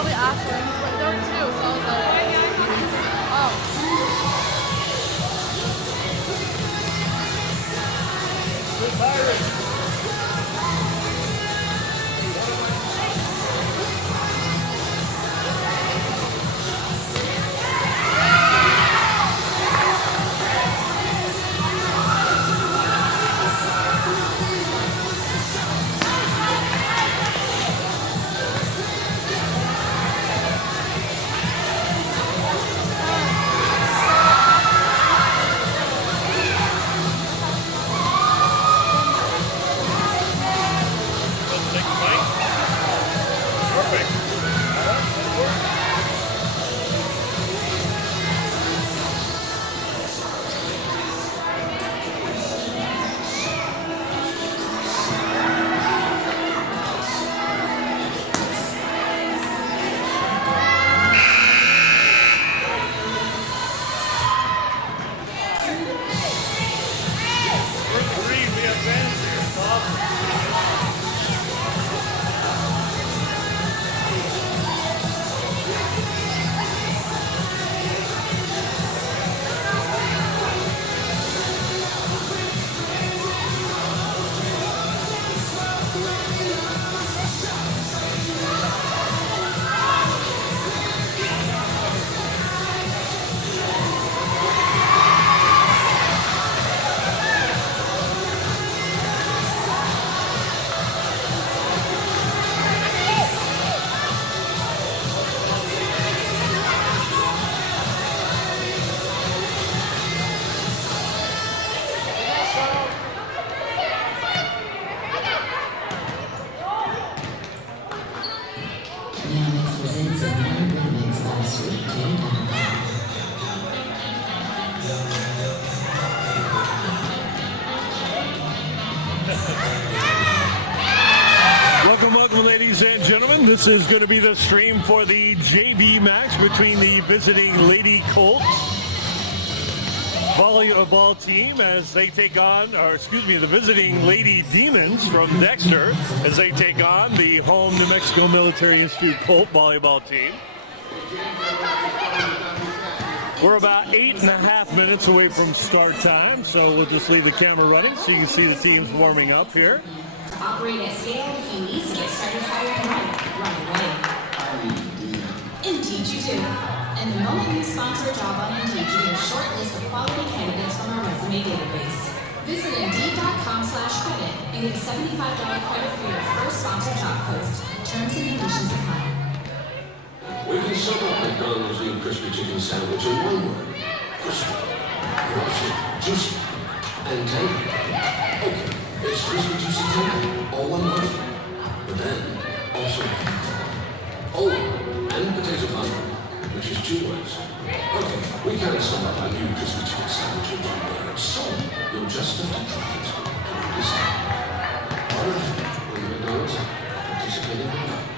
probably asked him, but no too, so I was like, oh. Good Byron. Welcome, ladies and gentlemen. This is going to be the stream for the JV match between the visiting Lady Colt volleyball team as they take on, the visiting Lady Demons from Dexter as they take on the home New Mexico Military Institute Colt volleyball team. We're about 8.5 minutes away from start time, so we'll just leave the camera running so you can see the teams warming up here. Operate at scale if you need to get started hiring right away. Indeed you do. And the moment you sponsor a job on Indeed, you get a short list of quality candidates from our resume database. Visit Indeed.com/credit and get a $75 credit for your first sponsored job post. Terms and conditions apply. We can sum up McDonald's new crispy chicken sandwich in one word. Crispy, crunchy, juicy, and tender. Okay. It's crispy, juicy, tender, all one word. But then, also, oh, and potato pie, which is 2 words. Okay, we can't sum up our new crispy chicken sandwich in one word, so you'll just have to try it and understand. All right, when McDonald's participating in McDonald's.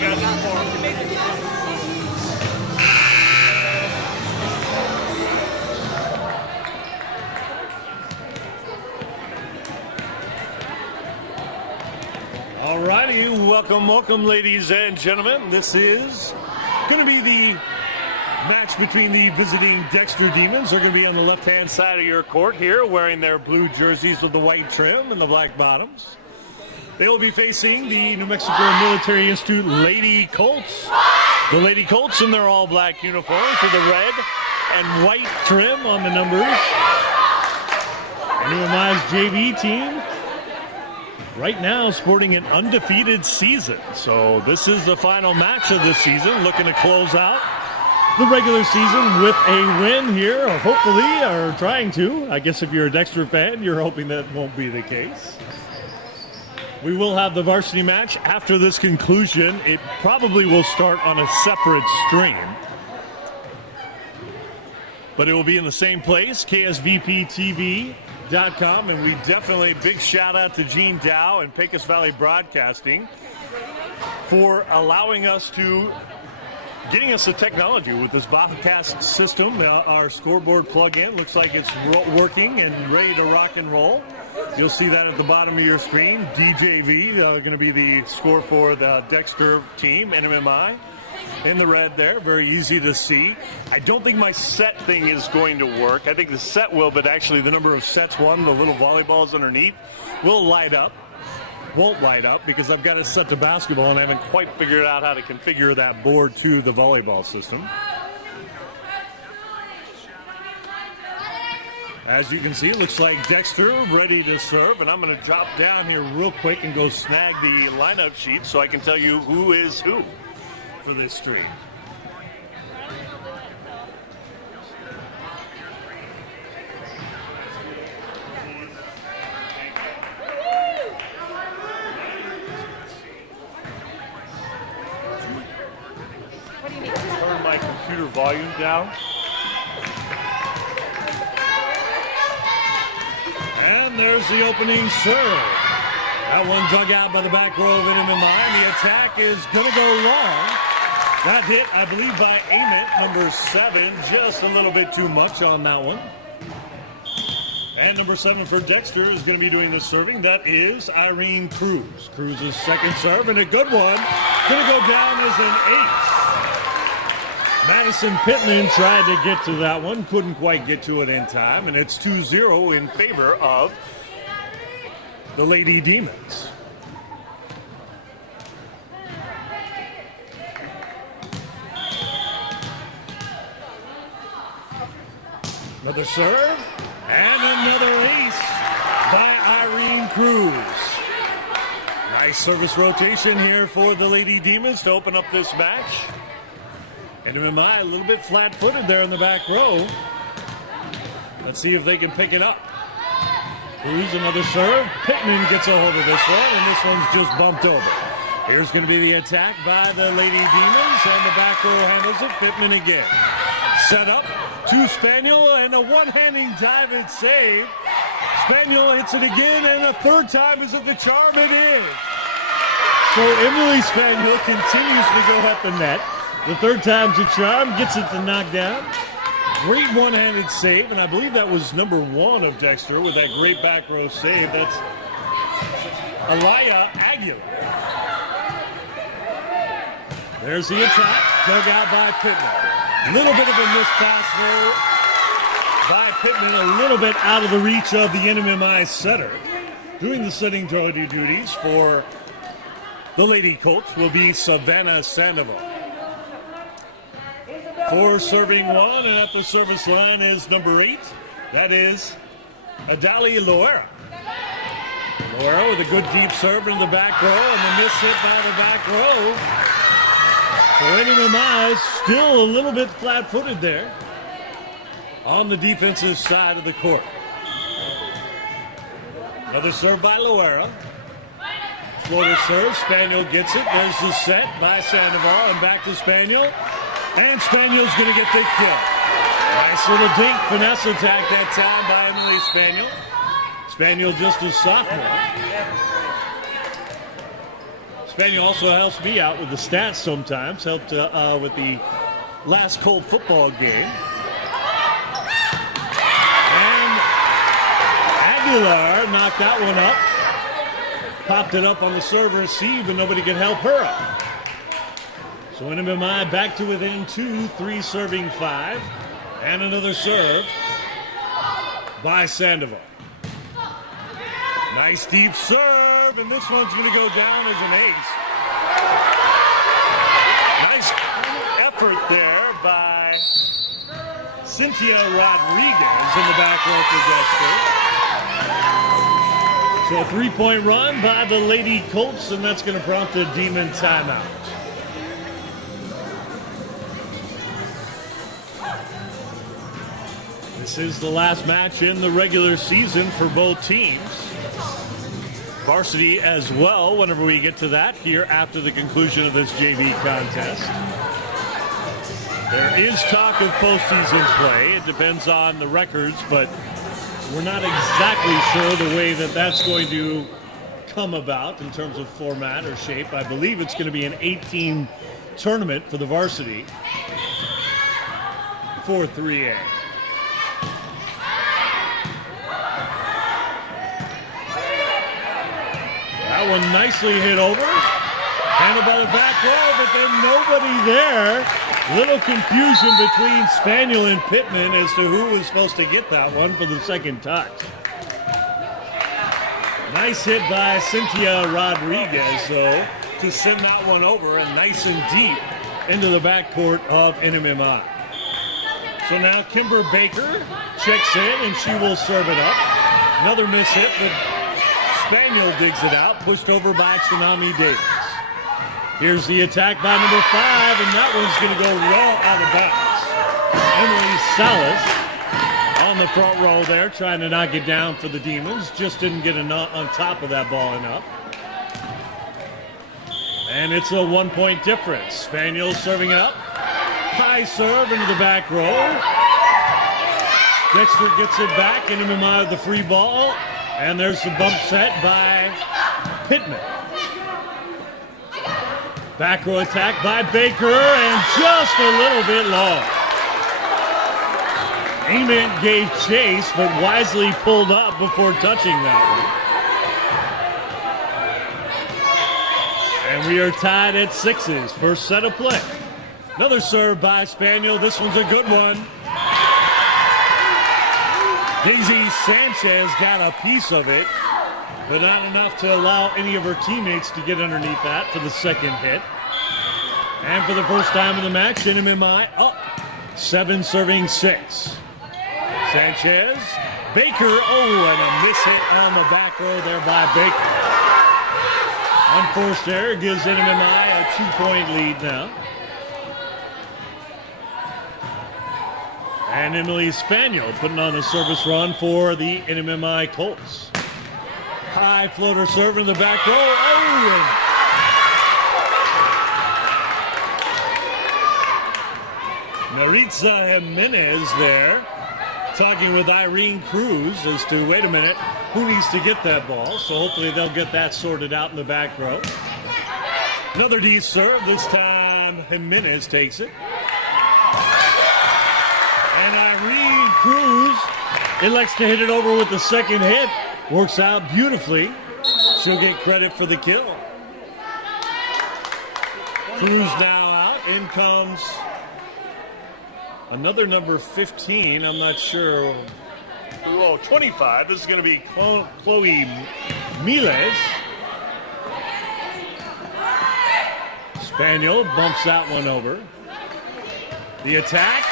got some more. Alrighty, welcome, ladies and gentlemen. This is going to be the match between the visiting Dexter Demons. They're going to be on the left-hand side of your court here, wearing their blue jerseys with the white trim and the black bottoms. They will be facing the New Mexico Military Institute Lady Colts. The Lady Colts in their all-black uniforms with the red and white trim on the numbers. NMMI's JV team right now sporting an undefeated season. So this is the final match of the season, looking to close out the regular season with a win here, hopefully, or trying to. I guess if you're a Dexter fan, you're hoping that won't be the case. We will have the varsity match after this conclusion. It probably will start on a separate stream, but it will be in the same place, KSVPTV.com, and we definitely, big shout out to Gene Dow and Pecos Valley Broadcasting for allowing us to, getting us the technology with this Bobcast system. Our scoreboard plug-in looks like it's working and ready to rock and roll. You'll see that at the bottom of your screen. DJV, going to be the score for the Dexter team, NMMI. In the red there, very easy to see. I don't think my set thing is going to work. I think the set will, but actually the number of sets won, the little volleyballs underneath, will light up. Won't light up because I've got it set to basketball and I haven't quite figured out how to configure that board to the volleyball system. As you can see, it looks like Dexter ready to serve, and I'm going to drop down here real quick and go snag the lineup sheet so I can tell you who is who for this stream. Turn my computer volume down. And there's the opening serve. That one dug out by the back row of NMMI. The attack is going to go long. That hit, I believe, by Ament, number 7. Just a little bit too much on that one. And number 7 for Dexter is going to be doing the serving. That is Irene Cruz. Cruz's second serve, and a good one. Going to go down as an ace. Madison Pittman tried to get to that one, couldn't quite get to it in time, and it's 2-0 in favor of the Lady Demons. Another serve, and another ace by Irene Cruz. Nice service rotation here for the Lady Demons to open up this match. NMMI a little bit flat-footed there in the back row. Let's see if they can pick it up. Cruz, another serve. Pittman gets a hold of this one, and this one's just bumped over. Here's going to be the attack by the Lady Demons, and the back row handles it. Pittman again. Set up to Spaniel, and a one-handing dive and save. Spaniel hits it again, and a third time. Is it the charm? It is. So Emily Spaniel continues to go at the net. The third time's a charm, gets it to knock down. Great one-handed save, and I believe that was number 1 of Dexter with that great back row save. That's Alaya Aguilar. There's the attack, dug out by Pittman. A little bit of a missed pass there by Pittman, a little bit out of the reach of the NMMI setter. Doing the setting duties for the Lady Colts will be Savannah Sandoval. For serving one, and at the service line is number 8. That is Adali Loera. Loera with a good deep serve in the back row, and the miss hit by the back row. So NMMI is still a little bit flat-footed there on the defensive side of the court. Another serve by Loera. Floater serve, Spaniel gets it. There's the set by Sandoval, and back to Spaniel. And Spaniel's going to get the kill. Nice little dink finesse attack that time by Emily Spaniel. Spaniel just a sophomore. Spaniel also helps me out with the stats sometimes. Helped with the last Colt football game. And Aguilar knocked that one up. Popped it up on the serve and receive, and nobody could help her up. So NMMI back to within 2, 3 serving 5. And another serve by Sandoval. Nice deep serve, and this one's going to go down as an ace. Nice effort there by Cynthia Rodriguez in the back row for Dexter. So a 3-point run by the Lady Colts, and that's going to prompt a Demon timeout. This is the last match in the regular season for both teams. Varsity as well, whenever we get to that here after the conclusion of this JV contest. There is talk of postseason play. It depends on the records, but we're not exactly sure the way that that's going to come about in terms of format or shape. I believe it's going to be an 8-team tournament for the varsity for 3A. That one nicely hit over. Handled by the back row, but then nobody there. Little confusion between Spaniel and Pittman as to who was supposed to get that one for the second touch. Nice hit by Cynthia Rodriguez, though, to send that one over and nice and deep into the backcourt of NMMI. So now Kimber Baker checks in, and she will serve it up. Another miss hit, but Spaniel digs it out, pushed over by Tsunami Davis. Here's the attack by number 5, and that one's going to go well out of bounds. Emily Salas on the front row there, trying to knock it down for the Demons. Just didn't get on top of that ball enough. And it's a 1-point difference. Spaniel serving up. High serve into the back row. Dexter gets it back, NMMI with the free ball. And there's the bump set by Pittman. Back row attack by Baker, and just a little bit long. Ament gave chase, but wisely pulled up before touching that one. And we are tied at 6s. First set of play. Another serve by Spaniel. This one's a good one. Daisy Sanchez got a piece of it, but not enough to allow any of her teammates to get underneath that for the second hit. And for the first time in the match, NMMI up 7 serving 6. Sanchez, Baker, and a miss hit on the back row there by Baker. Unforced error gives NMMI a 2-point lead now. And Emily Spaniel putting on a service run for the NMMI Colts. High floater serve in the back row. Maritza Jimenez there talking with Irene Cruz as to, wait a minute, who needs to get that ball? So hopefully they'll get that sorted out in the back row. Another D serve. This time Jimenez takes it. And Irene Cruz elects to hit it over with the second hit. Works out beautifully. She'll get credit for the kill. Cruz now out. In comes another number 15. I'm not sure. Oh, 25. This is going to be Chloe Miles. Spaniel bumps that one over. The attack.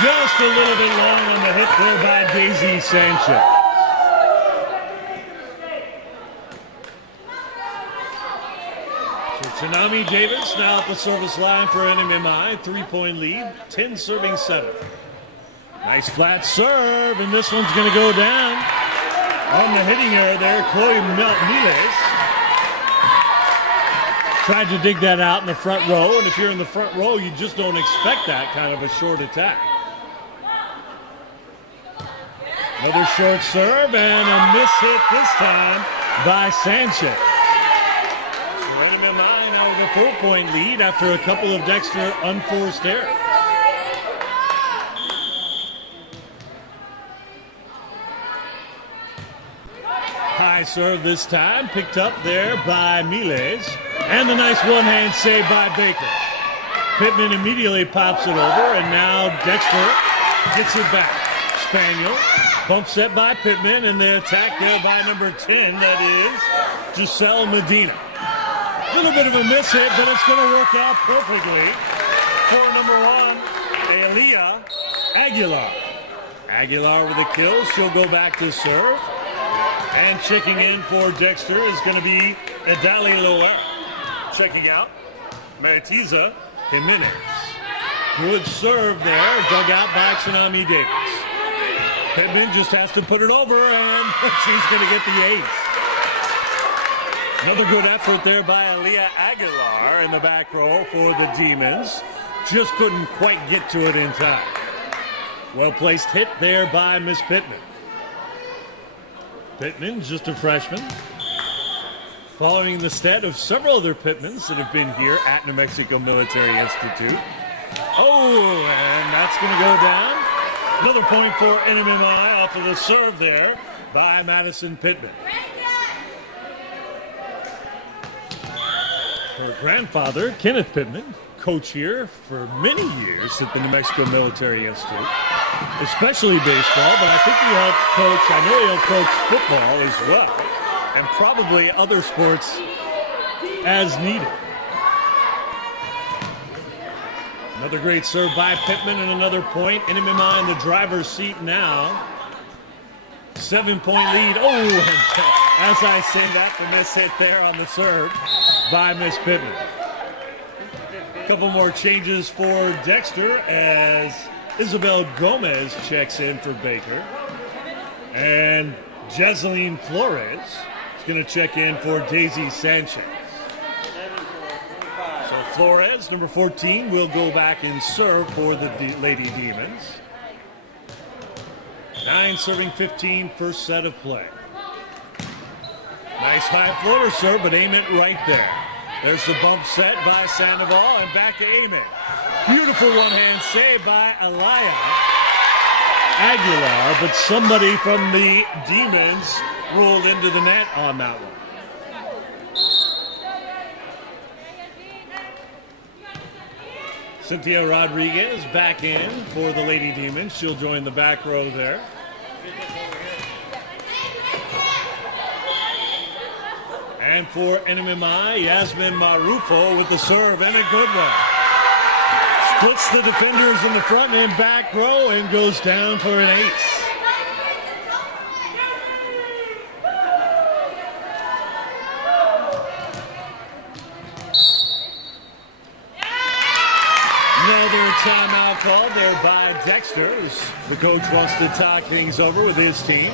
Just a little bit long on the hit there by Daisy Sanchez. So Tsunami Davis now at the service line for NMMI. 3-point lead, 10 serving 7. Nice flat serve, and this one's going to go down on the hitting error there. Chloe Miles tried to dig that out in the front row, and if you're in the front row, you just don't expect that kind of a short attack. Another short serve and a miss hit this time by Sanchez. So 4-point lead after a couple of Dexter unforced errors. High serve this time, picked up there by Miles. And the nice one-hand save by Baker. Pittman immediately pops it over, and now Dexter gets it back. Spaniel, bump set by Pittman, and the attack there by number 10, that is Giselle Medina. A little bit of a miss hit, but it's going to work out perfectly for number 1, Aaliyah Aguilar. Aguilar with a kill. She'll go back to serve. And checking in for Dexter is going to be Adali Loera. Checking out, Maritiza Jimenez. Good serve there, dug out by Tsunami Davis. Pittman just has to put it over, and she's going to get the ace. Another good effort there by Aaliyah Aguilar in the back row for the Demons. Just couldn't quite get to it in time. Well-placed hit there by Miss Pittman. Pittman, just a freshman. Following the stead of several other Pittmans that have been here at New Mexico Military Institute. Oh, and that's going to go down. Another point for NMMI off of the serve there by Madison Pittman. Her grandfather, Kenneth Pittman, coach here for many years at the New Mexico Military Institute, especially baseball, but I think he helped coach, I know he'll coach football as well, and probably other sports as needed. Another great serve by Pittman and another point. NMMI in the driver's seat now. 7-point lead. Oh, and as I say that, the miss hit there on the serve by Miss Pittman. A couple more changes for Dexter as Isabel Gomez checks in for Baker. And Jeseline Flores is going to check in for Daisy Sanchez. So Flores, number 14, will go back and serve for the Lady Demons. 9 serving 15, first set of play. Nice high floater serve, but aim it right there. There's the bump set by Sandoval, and back to Amen. Beautiful one-hand save by Alaya Aguilar, but somebody from the Demons rolled into the net on that one. Cynthia Rodriguez back in for the Lady Demons. She'll join the back row there. And for NMMI, Yasmin Marufo with the serve, and a good one. Splits the defenders in the front and back row and goes down for an ace. Another timeout called there by Dexter as the coach wants to talk things over with his team.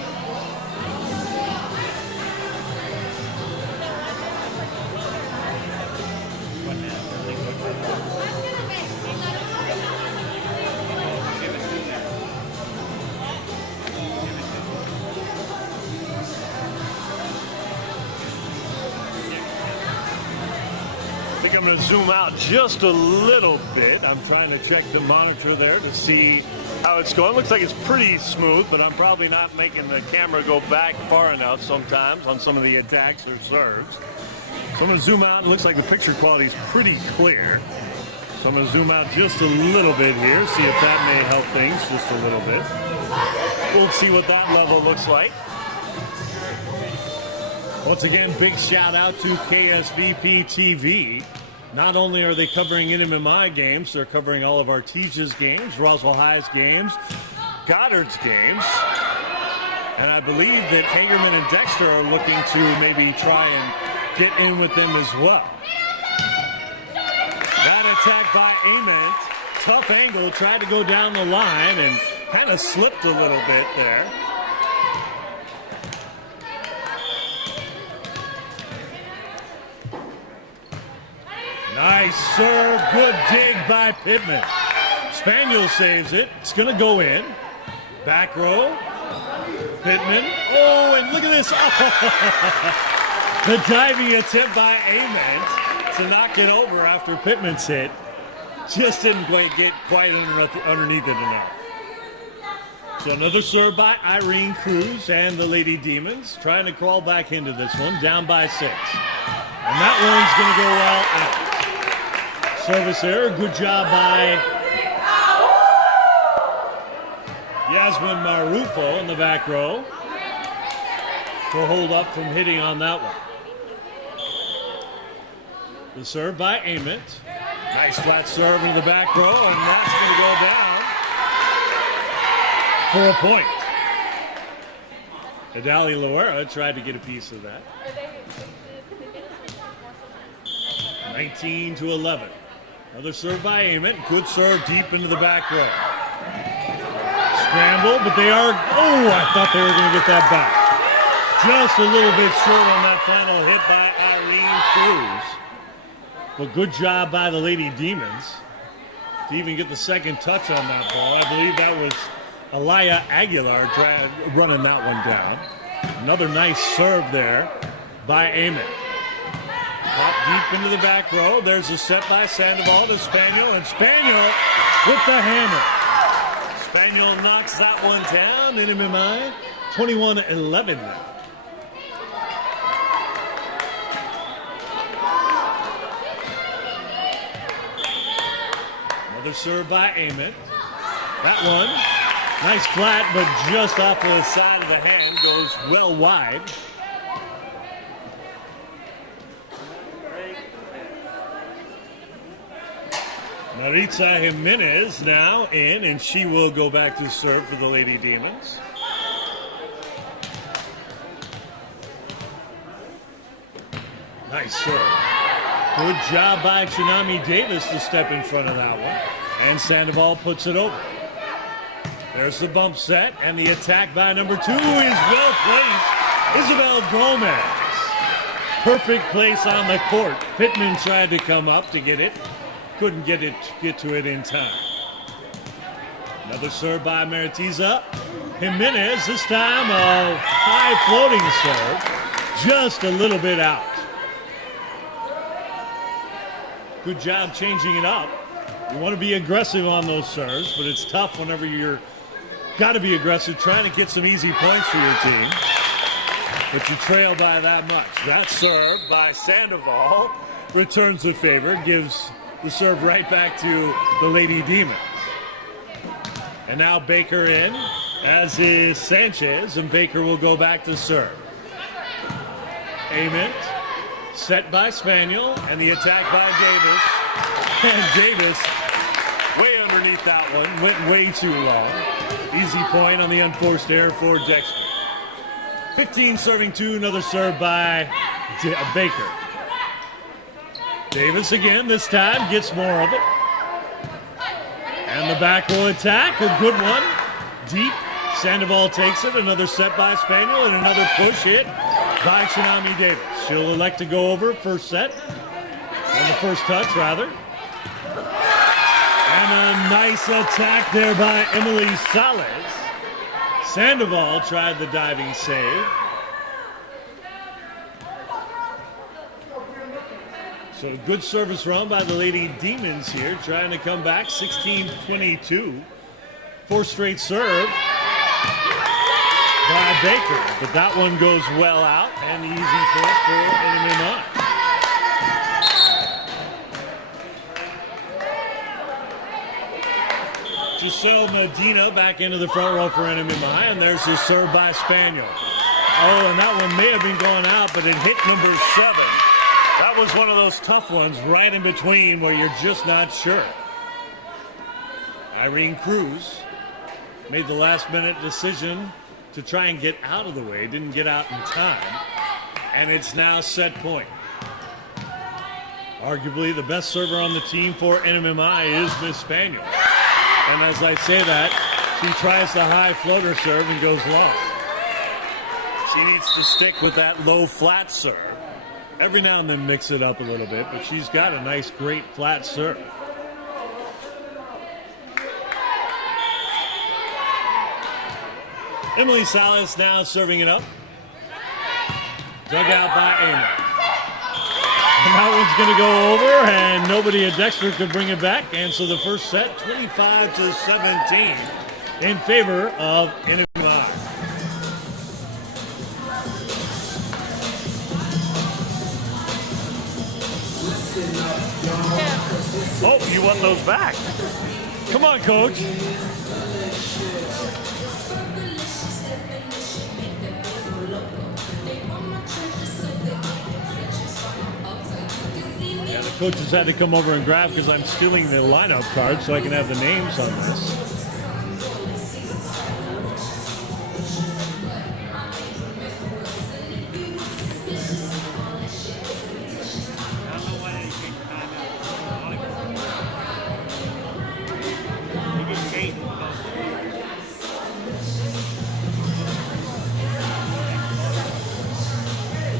I'm going to zoom out just a little bit. I'm trying to check the monitor there to see how it's going. Looks like it's pretty smooth, but I'm probably not making the camera go back far enough sometimes on some of the attacks or serves. So I'm going to zoom out. It looks like the picture quality is pretty clear. So I'm going to zoom out just a little bit here, see if that may help things just a little bit. We'll see what that level looks like. Once again, big shout out to KSVP TV. Not only are they covering NMMI games, they're covering all of Artesia's games, Roswell High's games, Goddard's games. And I believe that Hagerman and Dexter are looking to maybe try and get in with them as well. That attack by Ament, tough angle, tried to go down the line and kind of slipped a little bit there. Nice serve, good dig by Pittman. Spaniel saves it. It's going to go in. Back row. Pittman. Oh, and look at this. The diving attempt by Ament to knock it over after Pittman's hit. Just didn't quite get underneath it enough. So another serve by Irene Cruz and the Lady Demons, trying to crawl back into this one, down by 6. And that one's going to go well out. Service error, good job by Yasmin Marufo in the back row to hold up from hitting on that one. The serve by Ament. Nice flat serve into the back row, and that's going to go down for a point. Adali Loera tried to get a piece of that. 19-11. Another serve by Ament. Good serve deep into the back row. Scramble, but they are... Oh, I thought they were going to get that back. Just a little bit short on that final hit by Irene Cruz. But good job by the Lady Demons to even get the second touch on that ball. I believe that was Alaya Aguilar running that one down. Another nice serve there by Ament. Pop deep into the back row. There's a set by Sandoval to Spaniel, and Spaniel with the hammer. Spaniel knocks that one down. NMMI 21-11 now. Another serve by Ament. That one, nice flat, but just off the side of the hand, goes well wide. Maritza Jimenez now in, and she will go back to serve for the Lady Demons. Nice serve. Good job by Chinami Davis to step in front of that one. And Sandoval puts it over. There's the bump set, and the attack by number 2 is well placed. Isabel Gomez. Perfect place on the court. Pittman tried to come up to get it. Couldn't get to it in time. Another serve by Maritiza. Jimenez, this time a high floating serve. Just a little bit out. Good job changing it up. You want to be aggressive on those serves, but it's tough whenever you're got to be aggressive trying to get some easy points for your team. But you trail by that much. That serve by Sandoval returns the favor, gives the serve right back to the Lady Demons. And now Baker in, as is Sanchez, and Baker will go back to serve. Ament, set by Spaniel, and the attack by Davis. And Davis, way underneath that one, went way too long. Easy point on the unforced error for Dexter. 15 serving 2, another serve by Baker. Davis again, this time, gets more of it. And the back row attack, a good one. Deep, Sandoval takes it, another set by Spaniel, and another push hit by Chinami Davis. She'll elect to go over first set, on the first touch, rather. And a nice attack there by Emily Salas. Sandoval tried the diving save. So good service run by the Lady Demons here, trying to come back, 16-22. 4th straight serve by Baker, but that one goes well out, and the easy point for NMMI. Giselle Medina back into the front row for NMMI, and there's the serve by Spaniel. Oh, and that one may have been going out, but it hit number 7. That was one of those tough ones right in between where you're just not sure. Irene Cruz made the last-minute decision to try and get out of the way. Didn't get out in time. And it's now set point. Arguably the best server on the team for NMMI is Miss Spaniel. And as I say that, she tries the high floater serve and goes long. She needs to stick with that low flat serve. Every now and then mix it up a little bit, but she's got a nice, great flat serve. Emily Salas now serving it up. Dug out by Amos. that one's going to go over, and nobody at Dexter could bring it back. And so the first set, 25-17, in favor of NMMI. Oh, you want those back? Come on, Coach. Yeah, the coaches had to come over and grab because I'm stealing the lineup card so I can have the names on this.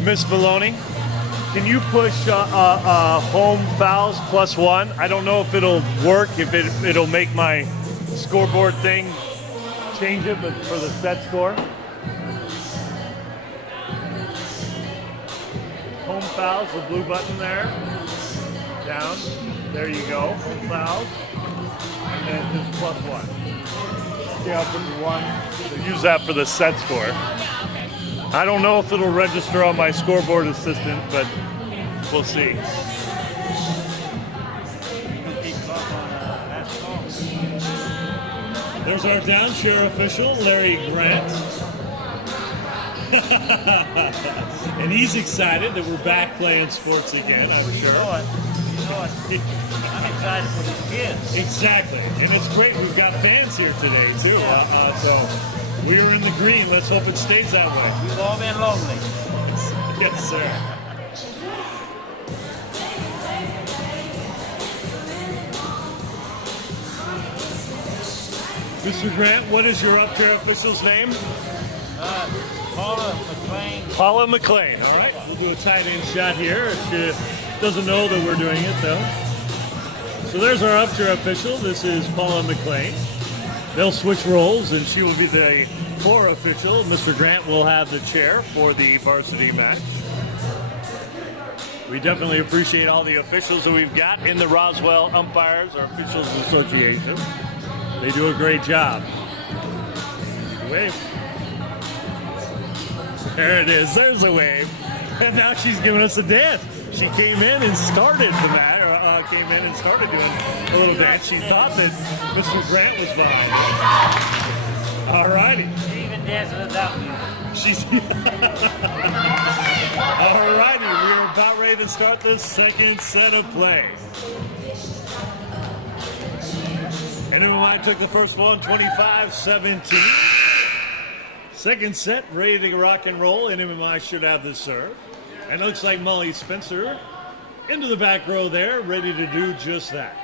Miss Maloney, can you push home fouls +1? I don't know if it'll work, if it'll make my scoreboard thing change it, but for the set score. Home fouls, the blue button there. Down. There you go. Home fouls. And then just +1. Yeah, I'll put 1. So use that for the set score. I don't know if it'll register on my scoreboard assistant, but we'll see. There's our down chair official, Larry Grant. And he's excited that we're back playing sports again, I'm sure. You know it. I'm excited for these kids. Exactly. And it's great. We've got fans here today, too. So we are in the green. Let's hope it stays that way. We've all been lonely. Yes, sir. Mr. Grant, what is your up chair official's name? Paula McLean. Paula McLean. All right, we'll do a tight end shot here. She doesn't know that we're doing it, though. So there's our up chair official. This is Paula McLean. They'll switch roles, and she will be the floor official. Mr. Grant will have the chair for the varsity match. We definitely appreciate all the officials that we've got in the Roswell Umpires, our Officials Association. They do a great job. Wave. There it is. There's a wave. And now she's giving us a dance. She came in and started the match, or came in and started doing a little dance. She thought that Mr. Grant was behind her. All righty. She even dancing without me. She's all righty. We're about ready to start the second set of play. NMMI took the first one, 25-17. Second set, ready to rock and roll. NMMI should have this serve. And it looks like Molly Spencer into the back row there, ready to do just that.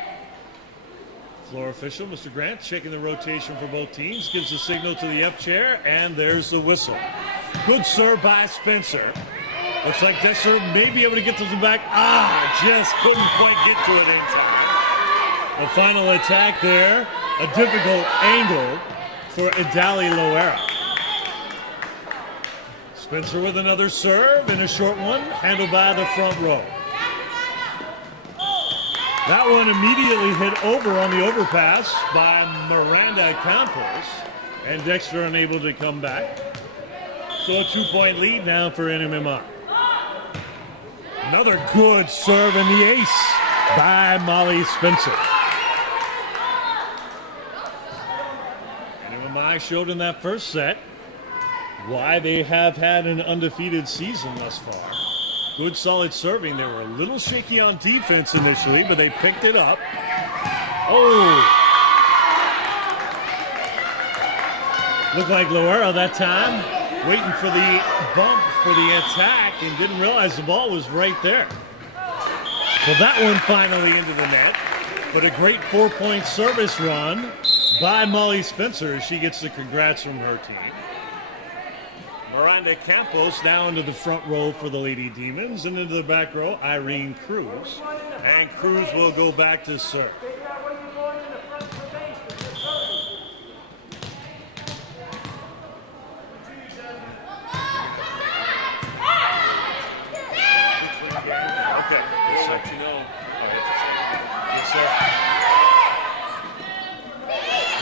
Floor official, Mr. Grant, checking the rotation for both teams, gives the signal to the up chair, and there's the whistle. Good serve by Spencer. Looks like Dexter may be able to get to the back. Just couldn't quite get to it in time. The final attack there, a difficult angle for Idali Loera. Spencer with another serve and a short one, handled by the front row. That one immediately hit over on the overpass by Miranda Campos, and Dexter unable to come back. So a 2-point lead now for NMMI. Another good serve and the ace by Molly Spencer. NMMI showed in that first set why they have had an undefeated season thus far. Good solid serving. They were a little shaky on defense initially, but they picked it up. Looked like Loera that time waiting for the bump for the attack and didn't realize the ball was right there. So that one finally into the net. But a great 4-point service run by Molly Spencer as she gets the congrats from her team. Miranda Campos now into the front row for the Lady Demons, and into the back row, Irene Cruz. And Cruz will go back to serve. Okay. serve.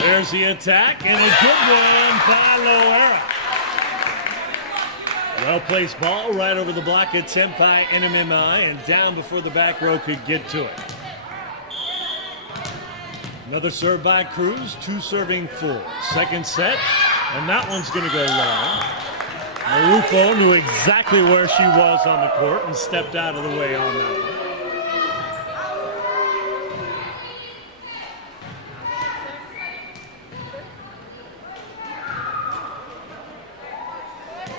There's the attack, and a good one by Loera. Well-placed ball right over the block attempt by NMMI, and down before the back row could get to it. Another serve by Cruz, 2 serving 4. Second set, and that one's going to go long. Marufo knew exactly where she was on the court and stepped out of the way on that one.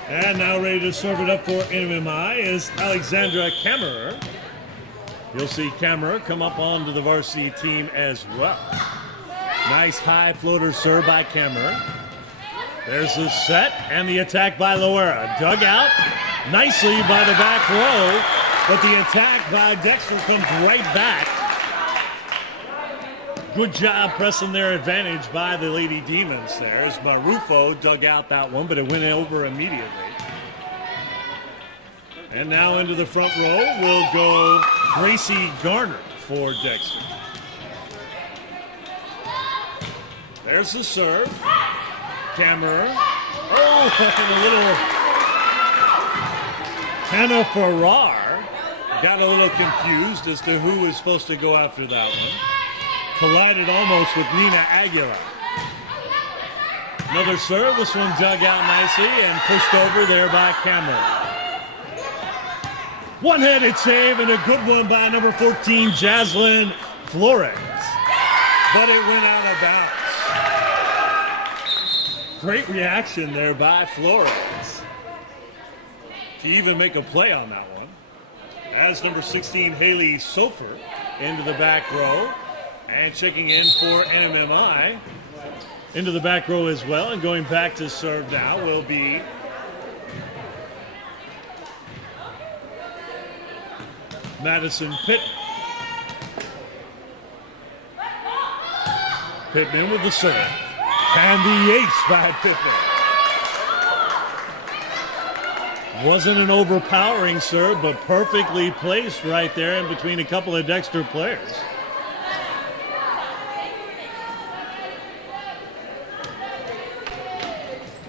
And now ready to serve it up for NMMI is Alexandra Kammerer. You'll see Kammerer come up onto the varsity team as well. Nice high floater serve by Kammerer. There's the set and the attack by Loera. Dug out nicely by the back row, but the attack by Dexter comes right back. Good job pressing their advantage by the Lady Demons there as Marufo dug out that one, but it went over immediately. And now into the front row will go Gracie Garner for Dexter. There's the serve. Kammerer. Oh, and a little Hannah Farrar got a little confused as to who was supposed to go after that one. Collided almost with Nina Aguilar. Another serve. This one dug out nicely and pushed over there by Kammerer. One-handed save and a good one by number 14, Jaslyn Flores. But it went out of bounds. Great reaction there by Flores to even make a play on that one. As number 16, Haley Sofer into the back row. And checking in for NMMI into the back row as well. And going back to serve now will be Madison Pittman. Pittman with the serve. And the ace by Pittman. Wasn't an overpowering serve, but perfectly placed right there in between a couple of Dexter players.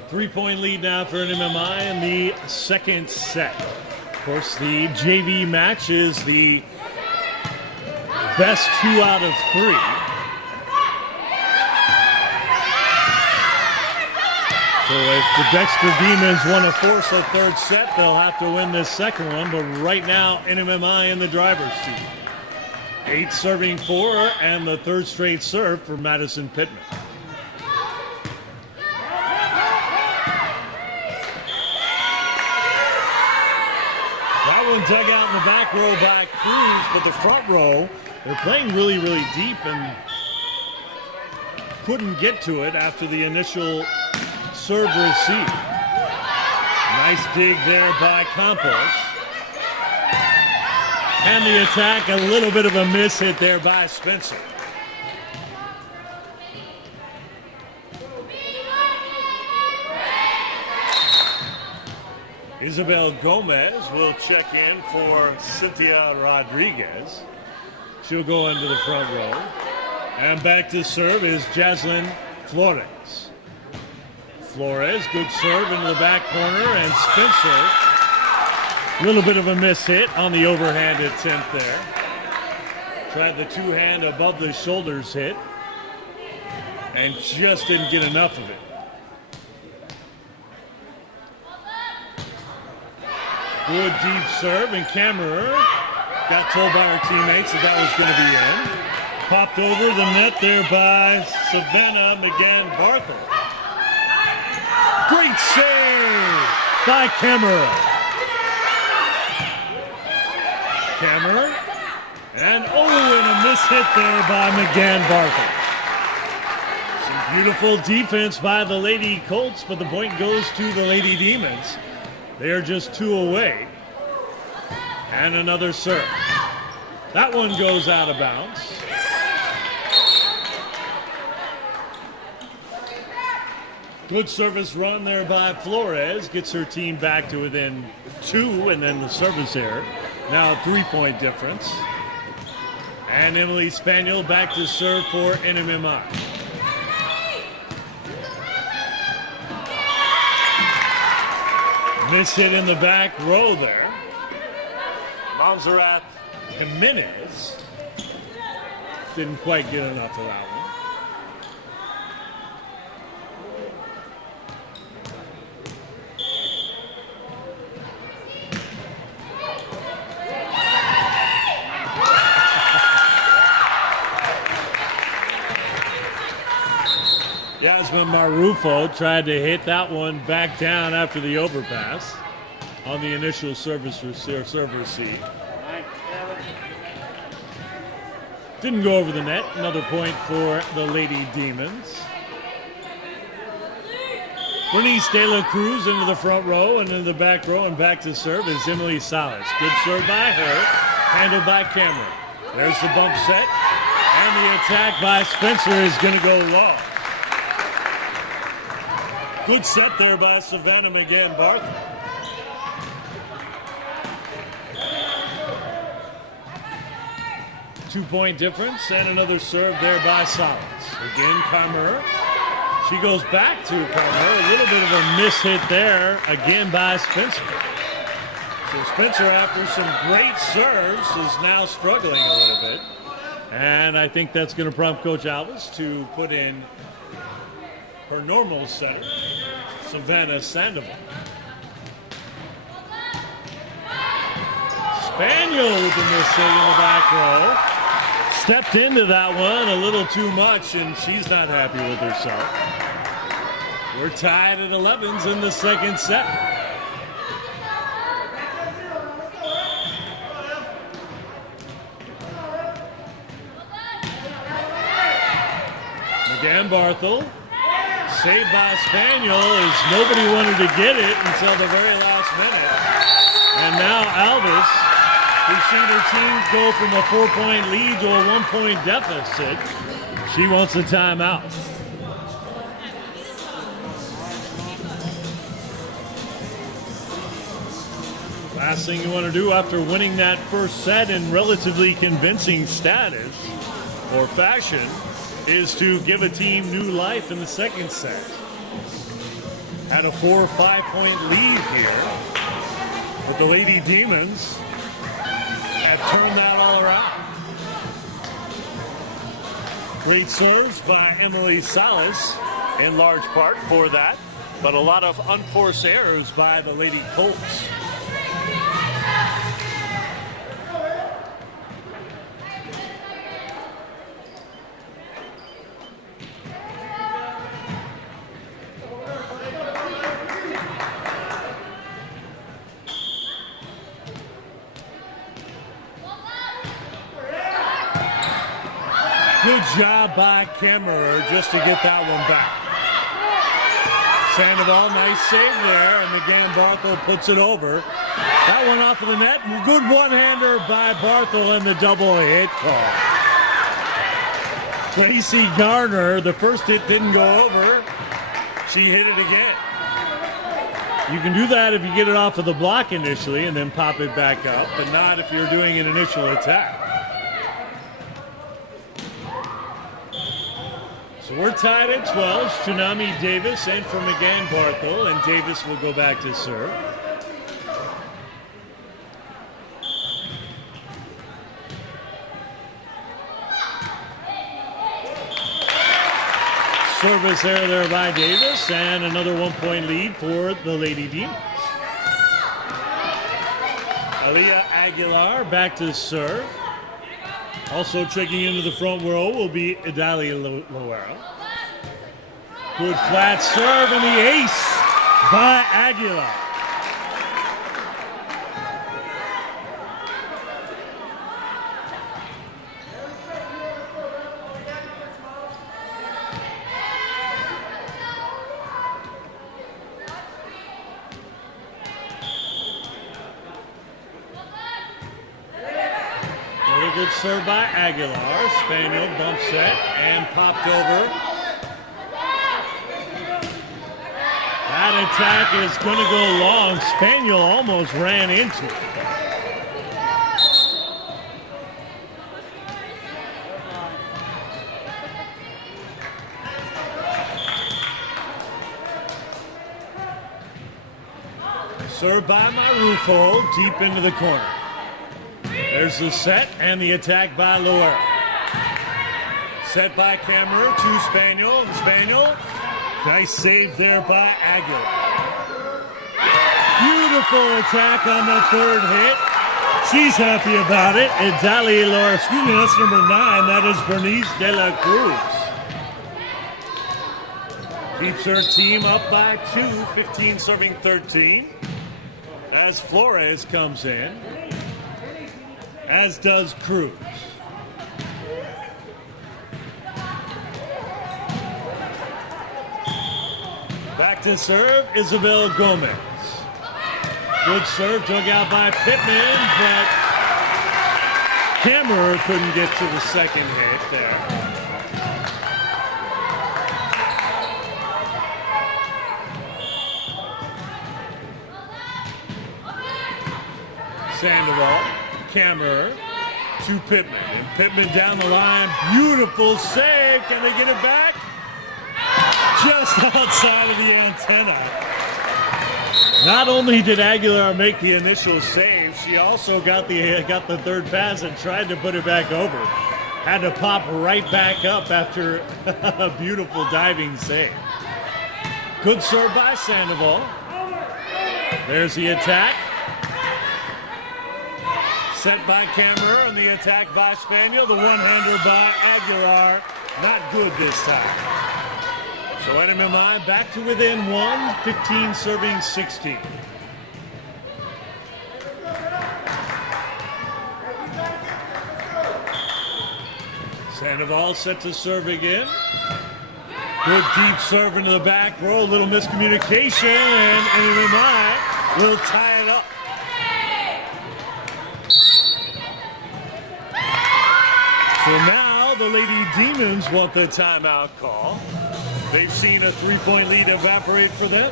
Three-point lead now for NMMI in the second set. Of course, the JV match is the best 2 out of 3. So if the Dexter Demons want to force a third set, they'll have to win this second one. But right now, NMMI in the driver's seat. 8 serving 4, and the third straight serve for Madison Pittman. Dug out in the back row by Cruz, but the front row, they're playing really, really deep and couldn't get to it after the initial serve receive. Nice dig there by Campos. And the attack, a little bit of a miss hit there by Spencer. Isabel Gomez will check in for Cynthia Rodriguez. She'll go into the front row. And back to serve is Jaslyn Flores. Flores, good serve into the back corner, and Spencer, a little bit of a miss hit on the overhand attempt there. Tried the two-hand above the shoulders hit, and just didn't get enough of it. Good deep serve, and Kammerer got told by her teammates that was going to be in. Popped over the net there by Savannah McGann-Barthel. Great save by Kammerer. Kammerer, and a miss hit there by McGann-Barthel. Some beautiful defense by the Lady Colts, but the point goes to the Lady Demons. They are just 2 away. And another serve. That one goes out of bounds. Good service run there by Flores. Gets her team back to within 2, and then the service error. Now a 3-point difference. And Emily Spaniel back to serve for NMMI. Miss hit in the back row there. Montserrat Jimenez didn't quite get enough of that one. Yasmin Marufo tried to hit that one back down after the overpass on the initial service server seed. Didn't go over the net. Another point for the Lady Demons. Bernice De La Cruz into the front row and into the back row, and back to serve is Emily Salas. Good serve by her, handled by Cameron. There's the bump set, and the attack by Spencer is going to go long. Good set there by Savannah McGann-Barth. Two-point difference, and another serve there by Salas. Again, Carmer. She goes back to Carmer. A little bit of a miss hit there, again by Spencer. So Spencer, after some great serves, is now struggling a little bit. And I think that's going to prompt Coach Alves to put in her normal setter, Savannah Sandoval. Spaniel with the miss hit in the back row. Stepped into that one a little too much, and she's not happy with herself. We're tied at 11s in the second set. McGann-Barthel. Saved by Spaniel as nobody wanted to get it until the very last minute. And now Alves, we've seen her team go from a 4-point lead to a 1-point deficit. She wants a timeout. Last thing you want to do after winning that first set in relatively convincing status or fashion is to give a team new life in the second set. Had a 4 or 5 point lead here, but the Lady Demons have turned that all around. Great serves by Emily Salas, in large part for that, but a lot of unforced errors by the Lady Colts. Good job by Kemmerer just to get that one back. Sandoval, nice save there, and McGann-Barthel puts it over. That one off of the net. Good one-hander by Barthel and the double hit call. Lacey Garner, the first hit didn't go over. She hit it again. You can do that if you get it off of the block initially and then pop it back up, but not if you're doing an initial attack. So we're tied at 12. Tsunami Davis in for McGann-Barthel, and Davis will go back to serve. Service error there by Davis, and another 1-point lead for the Lady Demons. Aaliyah Aguilar back to serve. Also checking into the front row will be Idalia Loera. Good flat serve, and the ace by Aguilar. Good serve by Aguilar. Spaniel bump set and popped over. That attack is going to go long. Spaniel almost ran into it. Served by Marufo, deep into the corner. There's the set and the attack by Loera. Set by Kammerer to Spaniel. And Spaniel, nice save there by Aguilar. Beautiful attack on the third hit. She's happy about it. And Dali Laura, excuse me, that's number 9. That is Bernice de la Cruz. Keeps her team up by 2, 15 serving 13. As Flores comes in, as does Cruz. Back to serve, Isabel Gomez. Good serve, dug out by Pittman, but Kammerer couldn't get to the second hit there. Sandoval, Kammerer to Pittman. And Pittman down the line. Beautiful save. Can they get it back? Just outside of the antenna. Not only did Aguilar make the initial save, she also got the third pass and tried to put it back over. Had to pop right back up after a beautiful diving save. Good serve by Sandoval. There's the attack. Set by Kammerer and the attack by Spaniel. The one-hander by Aguilar. Not good this time. So NMMI back to within 1, 15 serving 16. Sandoval set to serve again. Good deep serve into the back row. A little miscommunication, and NMMI will tie it up. So now the Lady Demons want the timeout call. They've seen a 3-point lead evaporate for them.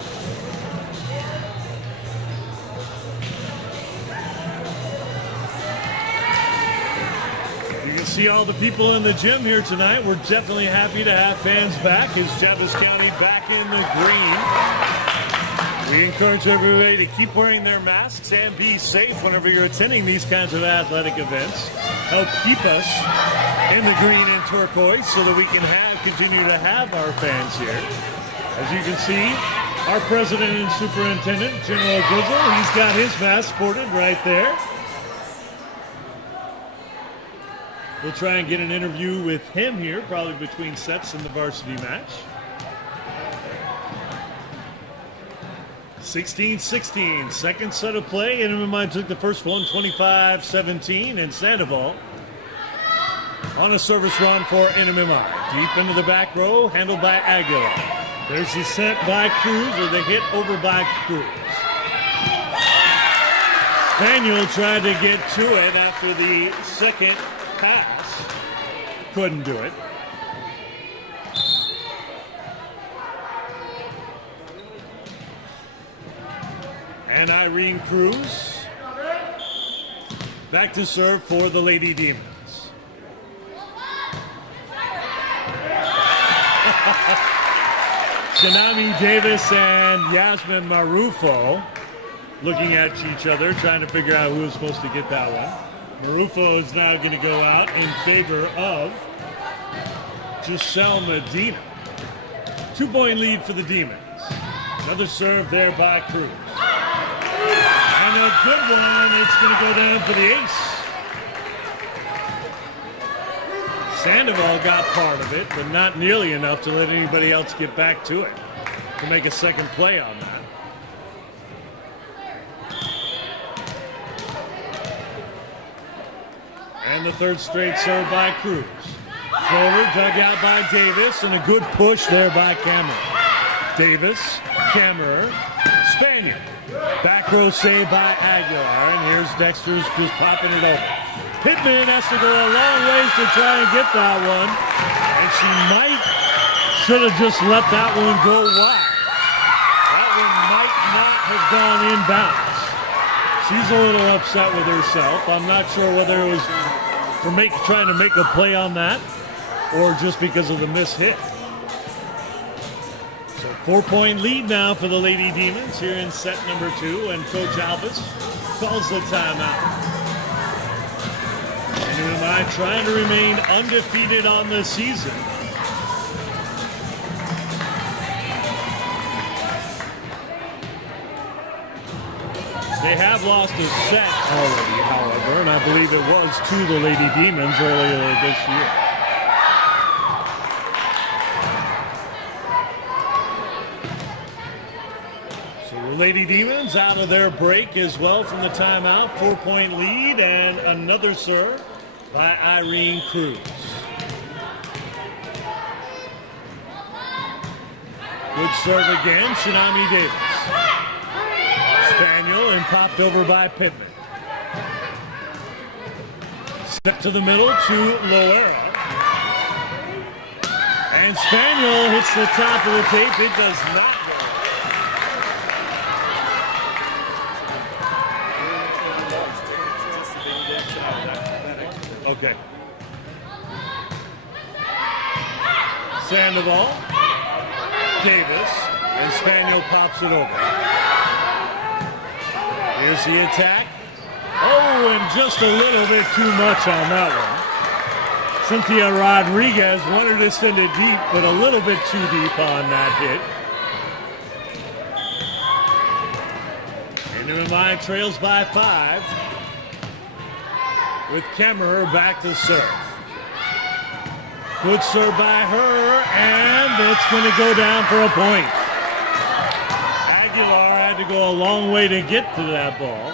You can see all the people in the gym here tonight. We're definitely happy to have fans back. As Chaves County back in the green. We encourage everybody to keep wearing their masks and be safe whenever you're attending these kinds of athletic events. Help keep us in the green and turquoise so that we can continue to have our fans here. As you can see, our president and superintendent, General Grizzle, he's got his mask sported right there. We'll try and get an interview with him here, probably between sets in the varsity match. 16-16, second set of play. NMMI took the first one, 25-17, and Sandoval on a service run for NMMI. Deep into the back row, handled by Aguilar. There's the set by Cruz, or the hit over by Cruz. Spaniel tried to get to it after the second pass. Couldn't do it. And Irene Cruz back to serve for the Lady Demons. Shinami Davis and Yasmin Marufo looking at each other, trying to figure out who was supposed to get that one. Marufo is now going to go out in favor of Giselle Medina. 2-point lead for the Demons. Another serve there by Cruz. And a good one. It's going to go down for the ace. Sandoval got part of it, but not nearly enough to let anybody else get back to it to make a second play on that. And the third straight serve by Cruz. Floater dug out by Davis, and a good push there by Kammerer. Davis, Kammerer, Spaniel. Back row save by Aguilar, and here's Dexter's just popping it over. Pittman has to go a long ways to try and get that one, and she should have just let that one go wide. That one might not have gone inbounds. She's a little upset with herself. I'm not sure whether it was for trying to make a play on that or just because of the missed hit. So 4-point lead now for the Lady Demons here in set number 2, and Coach Albus calls the timeout. NMMI trying to remain undefeated on the season. They have lost a set already, however, and I believe it was to the Lady Demons earlier this year. So the Lady Demons out of their break as well from the timeout. 4-point lead and another serve by Irene Cruz. Good serve again, Shinami Davis. Spaniel and popped over by Pittman. Step to the middle to Loera. And Spaniel hits the top of the tape. It does not go. Okay. Sandoval. Davis. And Spaniel pops it over. Here's the attack. Oh, and just a little bit too much on that one. Cynthia Rodriguez wanted to send it deep, but a little bit too deep on that hit. NMMI trails by 5 with Kemmerer back to serve. Good serve by her, and it's going to go down for a point. Aguilar had to go a long way to get to that ball.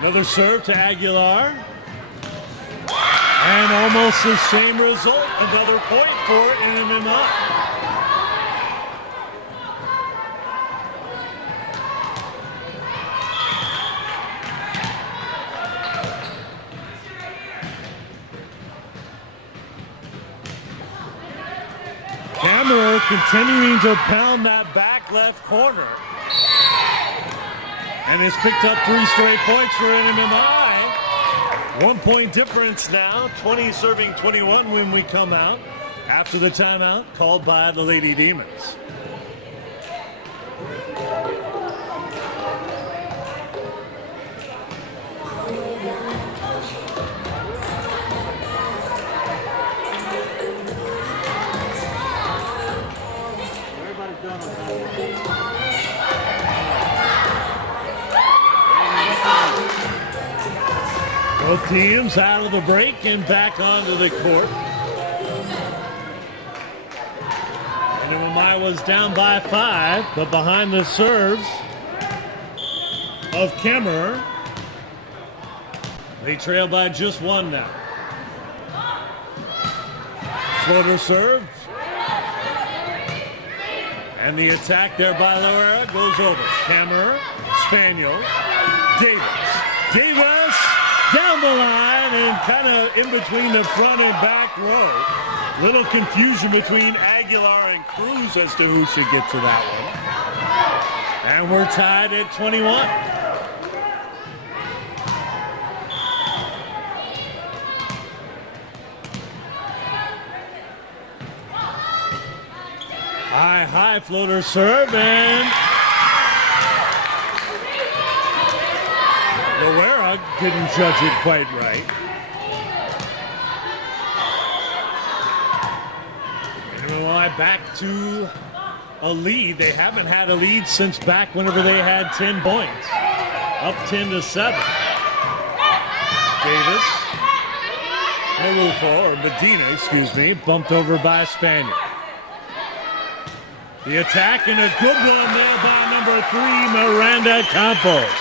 Another serve to Aguilar. And almost the same result. Another point for NMMI. Kemmerer continuing to pound that back left corner. And has picked up 3 straight points for NMMI. 1-point difference now, 20 serving 21 when we come out after the timeout called by the Lady Demons. Both teams out of the break and back onto the court. NMMI was down by 5, but behind the serves of Kemmerer, they trail by just 1 now. Floater serve. And the attack there by Loera goes over. Kemmerer, Spaniel, Davis. Down the line and kind of in between the front and back row. Little confusion between Aguilar and Cruz as to who should get to that one. And we're tied at 21. High floater serve, and Loera didn't judge it quite right. NMMI back to a lead. They haven't had a lead since back whenever they had 10 points. Up 10-7. Davis, Medina, bumped over by Spaniel. The attack and a good one there by number 3, Miranda Campos.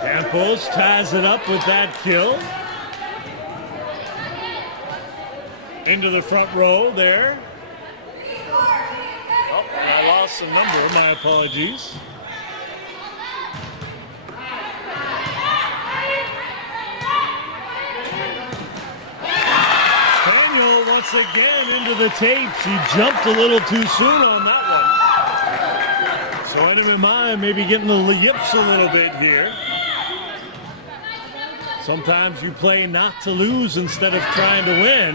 Campos ties it up with that kill. Into the front row there. Oh, I lost the number, my apologies. Once again into the tape. She jumped a little too soon on that one. So NMMI maybe getting the yips a little bit here. Sometimes you play not to lose instead of trying to win.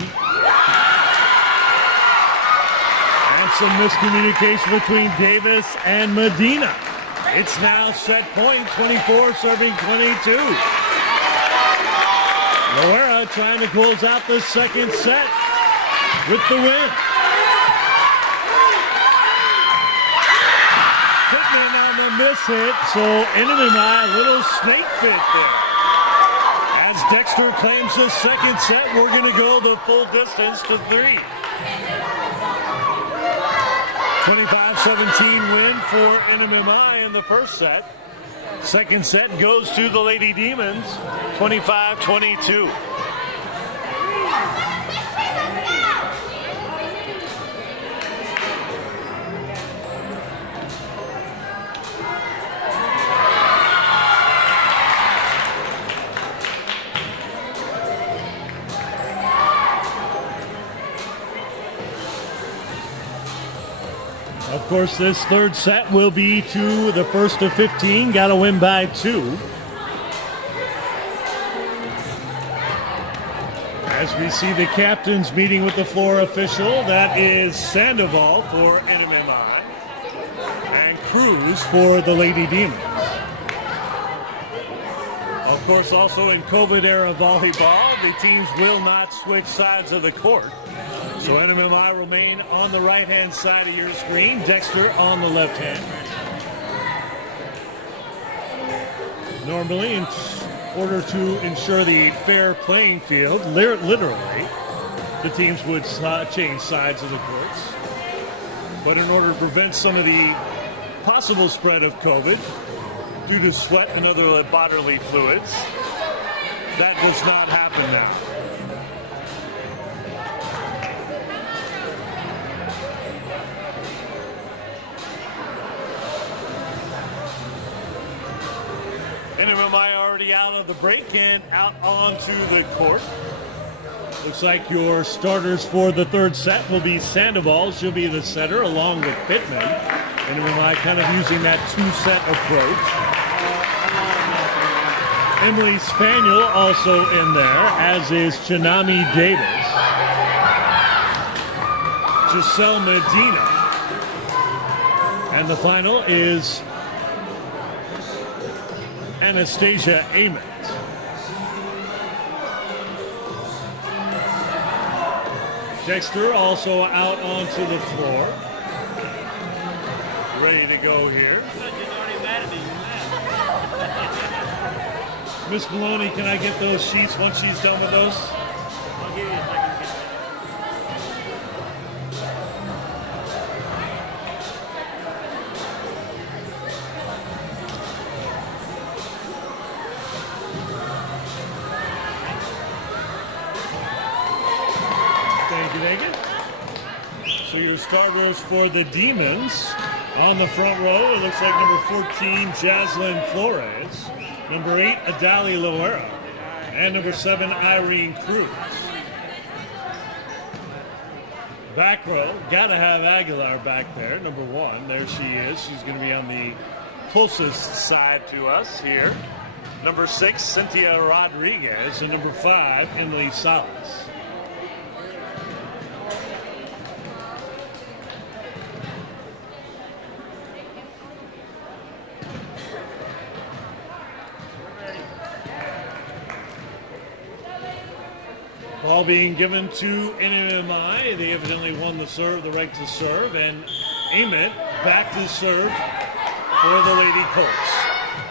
And some miscommunication between Davis and Medina. It's now set point, 24 serving 22. Loera trying to close out the second set with the win. Pittman on the miss hit, so NMMI a little snake bit there. As Dexter claims the second set, we're going to go the full distance to 3. 25-17 win for NMMI in the first set. Second set goes to the Lady Demons, 25-22. Of course, this third set will be to the first of 15. Got to win by 2. As we see the captains meeting with the floor official, that is Sandoval for NMMI and Cruz for the Lady Demons. Of course, also in COVID-era volleyball, the teams will not switch sides of the court. So NMMI remain on the right-hand side of your screen, Dexter on the left hand. Normally, in order to ensure the fair playing field, literally, the teams would change sides of the courts. But in order to prevent some of the possible spread of COVID, due to sweat and other bodily fluids, that does not happen now. NMMI already out of the break and out onto the court. Looks like your starters for the third set will be Sandoval. She'll be the setter along with Pittman. NMMI kind of using that two-set approach. Emily Spaniel also in there, as is Chinami Davis. Giselle Medina. And the final is Anastasia Ament. Dexter also out onto the floor. Ready to go here. Miss Maloney, can I get those sheets once she's done with those? I'll give you a second. Thank you, thank you. So your starters for the Demons on the front row, it looks like number 14, Jaslyn Flores. Number 8, Adali Loera. And number 7, Irene Cruz. Back row, gotta have Aguilar back there, number 1. There she is. She's going to be on the closest side to us here. Number 6, Cynthia Rodriguez. And number 5, Emily Salas. Ball being given to NMMI. They evidently won the serve, the right to serve, and Ament back to serve for the Lady Colts.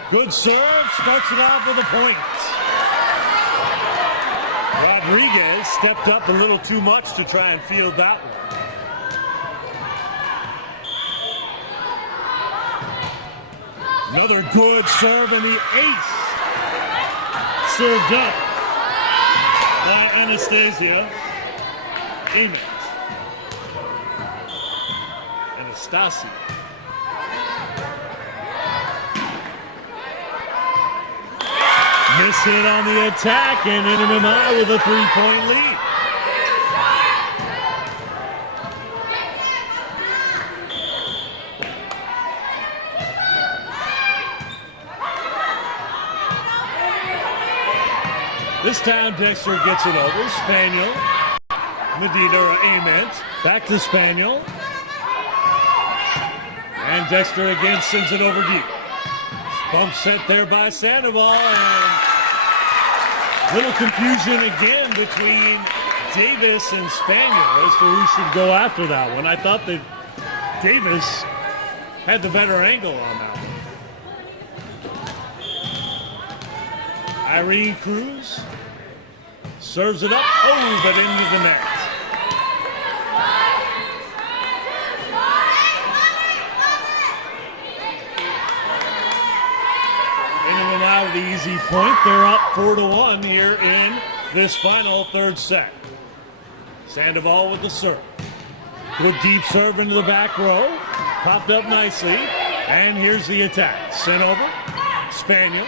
Good serve, starts it off with a point. Rodriguez stepped up a little too much to try and field that one. Another good serve, and the ace served up by Anastasia Ament. Anastasia. Miss hit on the attack, and NMMI with a 3-point lead. This time Dexter gets it over. Spaniel, Medina or Ament. Back to Spaniel. And Dexter again sends it over deep. Bump set there by Sandoval, and little confusion again between Davis and Spaniel as to who should go after that one. I thought that Davis had the better angle on that one. Irene Cruz serves it up, but into the net. NMMI with the easy point. They're up 4-1 here in this final third set. Sandoval with the serve. Good deep serve into the back row. Popped up nicely. And here's the attack. Sent over. Spaniel.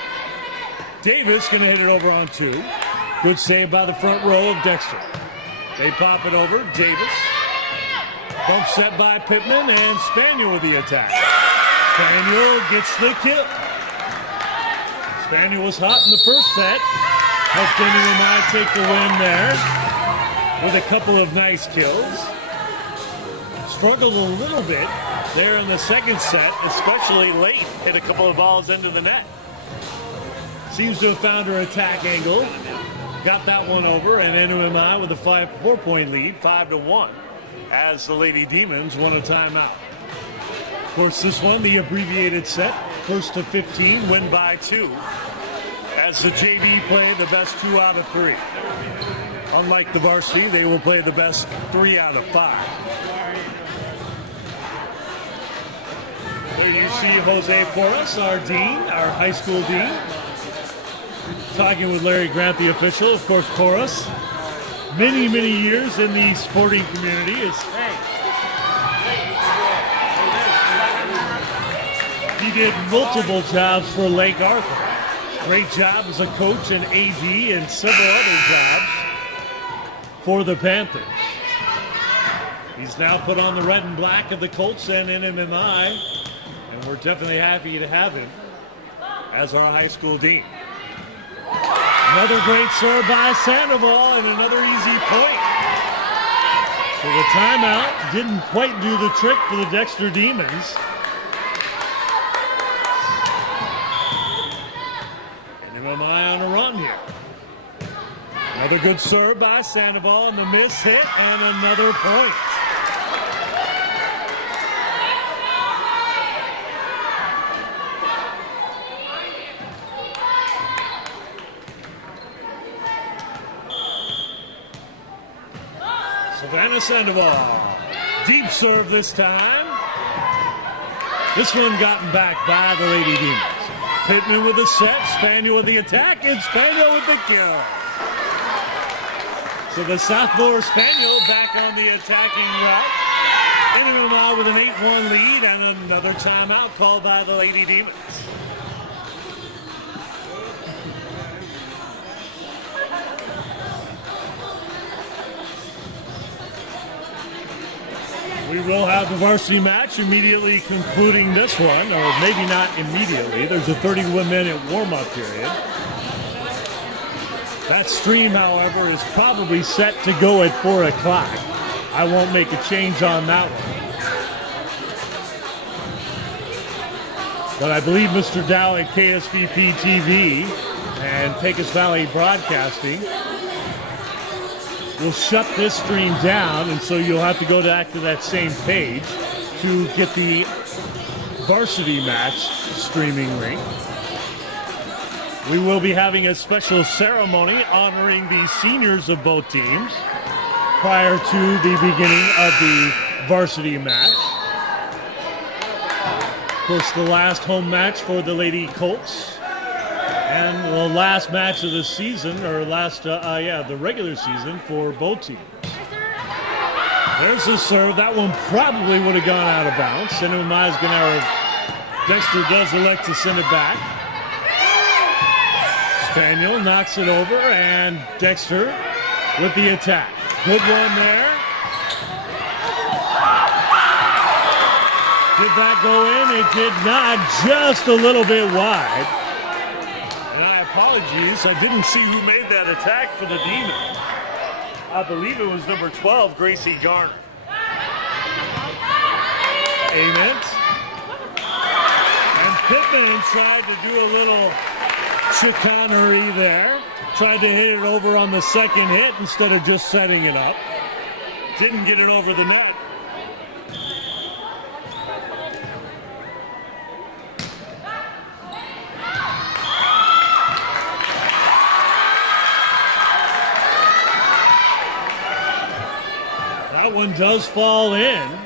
Davis going to hit it over on 2. Good save by the front row of Dexter. They pop it over. Davis. Bump set by Pittman, and Spaniel with the attack. Spaniel gets the kill. Spaniel was hot in the first set. Helped NMMI take the win there with a couple of nice kills. Struggled a little bit there in the second set, especially late. Hit a couple of balls into the net. Seems to have found her attack angle. Got that one over, and NMMI with a 4-point lead, 5-1, as the Lady Demons won a timeout. Of course, this one, the abbreviated set, first to 15, win by 2. As the JV play the best 2 out of 3. Unlike the varsity, they will play the best 3 out of 5. There you see Jose Porras, our dean, our high school dean, talking with Larry Grant, the official. Of course, Porras, many years in the sporting community. He did multiple jobs for Lake Arthur. Great job as a coach and AD and several other jobs for the Panthers. He's now put on the red and black of the Colts and NMMI, and we're definitely happy to have him as our high school dean. Another great serve by Sandoval and another easy point. So the timeout didn't quite do the trick for the Dexter Demons. NMMI on a run here. Another good serve by Sandoval and the miss hit and another point. Savannah Sandoval. Deep serve this time. This one gotten back by the Lady Demons. Pittman with the set, Spaniel with the attack, and Spaniel with the kill. So the sophomore Spaniel back on the attacking route. NMMI with an 8-1 lead and another timeout called by the Lady Demons. We will have the varsity match immediately concluding this one, or maybe not immediately. There's a 31-minute warm-up period. That stream, however, is probably set to go at 4 o'clock. I won't make a change on that one. But I believe Mr. Dow at KSVP TV and Pecos Valley Broadcasting will shut this stream down, and so you'll have to go back to that same page to get the varsity match streaming link. We will be having a special ceremony honoring the seniors of both teams prior to the beginning of the varsity match. Of course, the last home match for the Lady Colts. And the last match of the season, or the regular season for both teams. There's the serve. That one probably would have gone out of bounds. NMMI is going to have, Dexter does elect to send it back. Spaniel knocks it over, and Dexter with the attack. Good one there. Did that go in? It did not. Just a little bit wide. And I apologies. I didn't see who made that attack for the Demons. I believe it was number 12, Gracie Garner. Ament. And Pittman tried to do a little chicanery there. Tried to hit it over on the second hit instead of just setting it up. Didn't get it over the net. That one does fall in.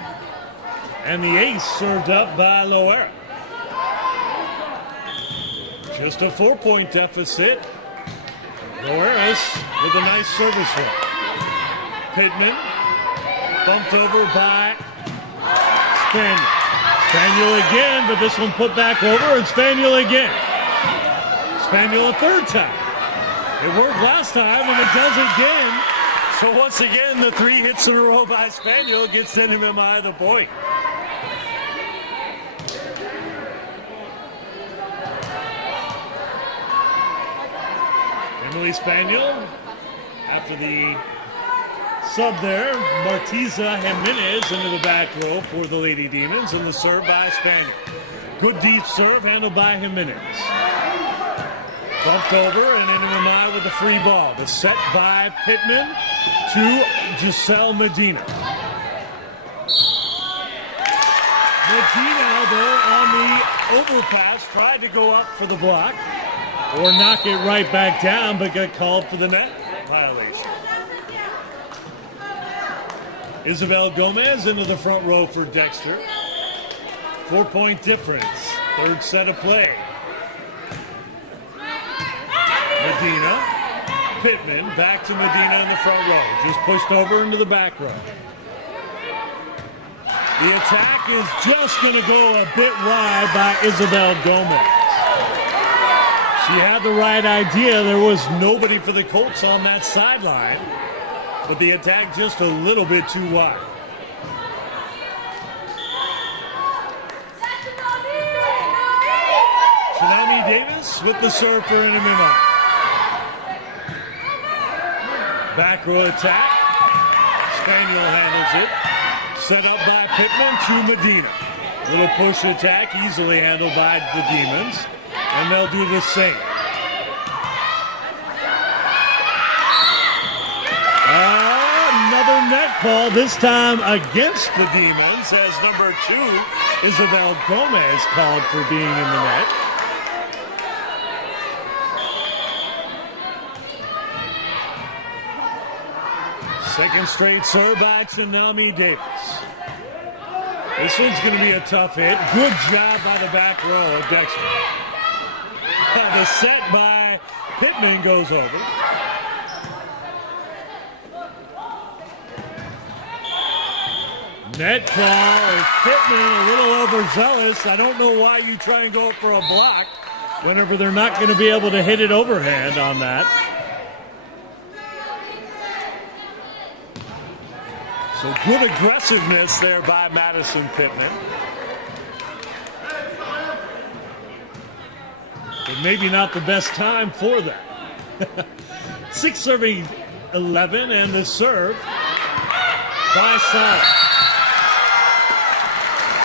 And the ace served up by Loera. Just a 4-point deficit. Loeras with a nice service run. Pittman bumped over by Spaniel. Spaniel again, but this one put back over, and Spaniel again. Spaniel a third time. It worked last time, and it does again. So once again, the 3 hits in a row by Spaniel gets NMMI the point. Emily Spaniel, after the sub there, Martiza Jimenez into the back row for the Lady Demons, and the serve by Spaniel. Good deep serve handled by Jimenez. Bumped over, and NMMI with the free ball. The set by Pittman to Giselle Medina. Medina, though, on the overpass, tried to go up for the block or knock it right back down, but got called for the net violation. Isabel Gomez into the front row for Dexter. 4-point difference. Third set of play. Medina. Pittman back to Medina in the front row. Just pushed over into the back row. The attack is just going to go a bit wide by Isabel Gomez. She had the right idea. There was nobody for the Colts on that sideline, but the attack just a little bit too wide. Tsunami Davis with the serve for NMMI. Back row attack. Spaniel handles it. Set up by Pittman to Medina. Little push attack easily handled by the Demons. And they'll do the same. Another net call, this time against the Demons, as number 2, Isabel Gomez, called for being in the net. Second straight serve by Tsunami Davis. This one's going to be a tough hit. Good job by the back row of Dexter. The set by Pittman goes over. Net call is Pittman, a little overzealous. I don't know why you try and go up for a block whenever they're not going to be able to hit it overhand on that. So good aggressiveness there by Madison Pittman. But maybe not the best time for that. 6 serving 11, and the serve by Salas.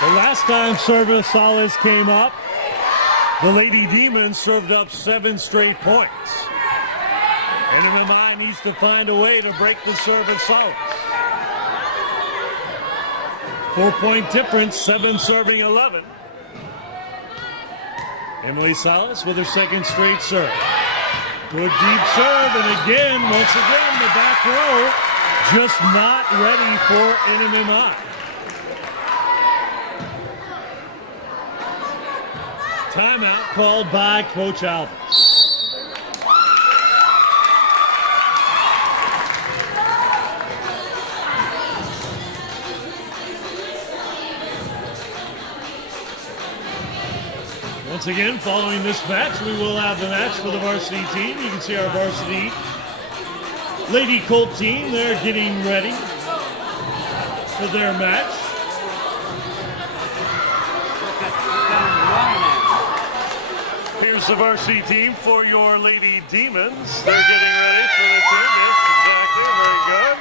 The last time Salas came up, the Lady Demons served up 7 straight points. NMMI needs to find a way to break the serve of Salas. 4-point difference, 7 serving 11. Emily Salas with her second straight serve. Good deep serve, and again, once again, the back row just not ready for NMMI. Timeout called by Coach Alves. Once again, following this match, we will have the match for the varsity team. You can see our varsity Lady Colt team. They're getting ready for their match. Here's the varsity team for your Lady Demons. They're getting ready for the team. Yes, exactly. Very good.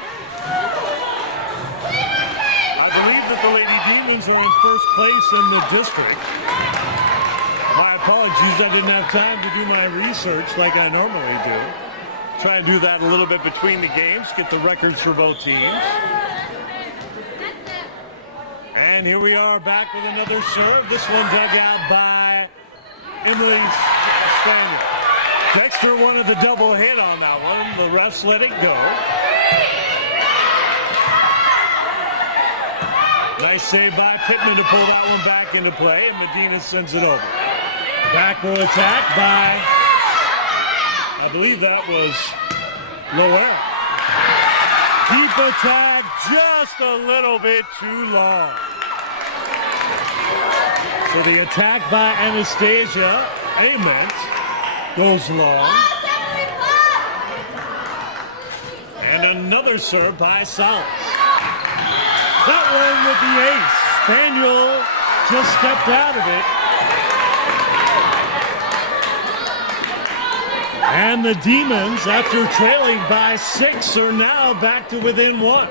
I believe that the Lady Demons are in first place in the district. My apologies, I didn't have time to do my research like I normally do. Try and do that a little bit between the games, get the records for both teams. And here we are back with another serve. This one dug out by Emily Spaniel. Dexter wanted the double hit on that one. The refs let it go. Nice save by Pittman to pull that one back into play, and Medina sends it over. Back row attack by, I believe that was Loera. Deep attack, just a little bit too long. So the attack by Anastasia Ament goes long. And another serve by Salas. That one with the ace. Spaniel just stepped out of it. And the Demons, after trailing by 6, are now back to within 1.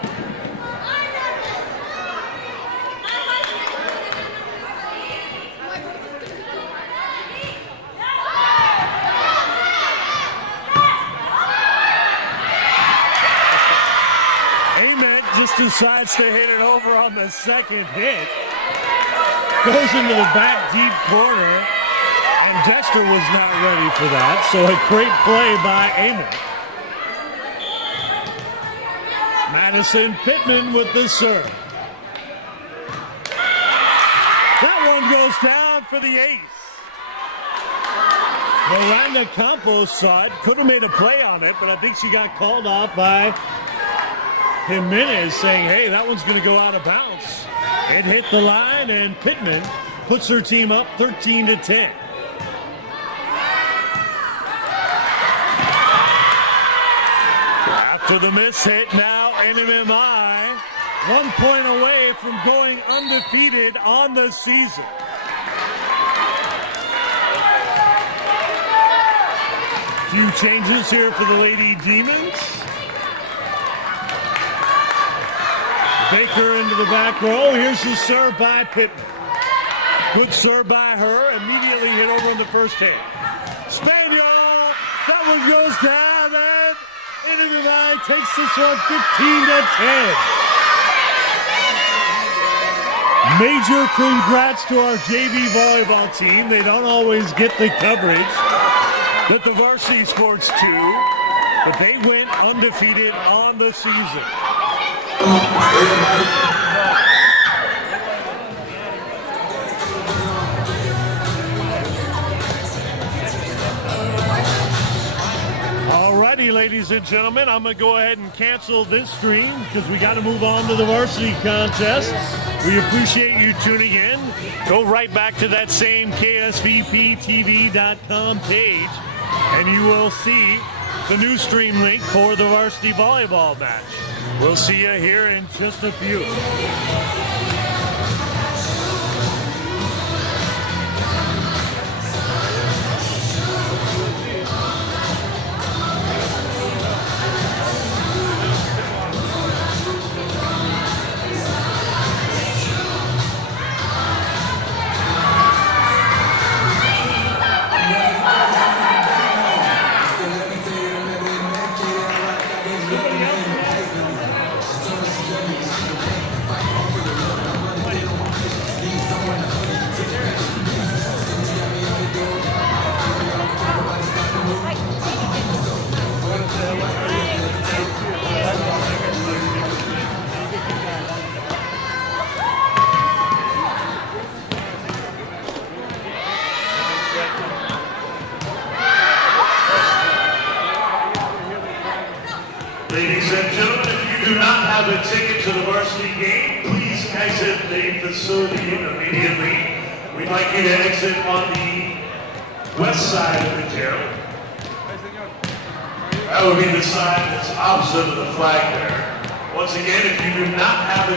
Decides to hit it over on the second hit. Goes into the back deep corner, and Dexter was not ready for that, so a great play by Amon. Madison Pittman with the serve. That one goes down for the ace. Miranda Campos saw it, could have made a play on it, but I think she got called off by Jimenez, saying, hey, that one's going to go out of bounds. It hit the line, and Pittman puts her team up 13-10. After the miss hit, now NMMI 1 point away from going undefeated on the season. Few changes here for the Lady Demons. Baker into the back row. Here's the serve by Pittman. Good serve by her. Immediately hit over in the first hit. Spaniel! That one goes down, and NMMI takes this one 15-10. Major congrats to our JV volleyball team. They don't always get the coverage that the varsity sports do, but they went undefeated on the season. Alrighty, ladies and gentlemen, I'm going to go ahead and cancel this stream because we got to move on to the varsity contest. We appreciate you tuning in. Go right back to that same KSVPTV.com page, and you will see the new stream link for the varsity volleyball match. We'll see you here in just a few. Ladies and gentlemen, if you do not have a ticket to the varsity game, please exit the facility immediately. We'd like you to exit on the west side of the gym. That would be the side that's opposite of the flag there. Once again, if you do not have a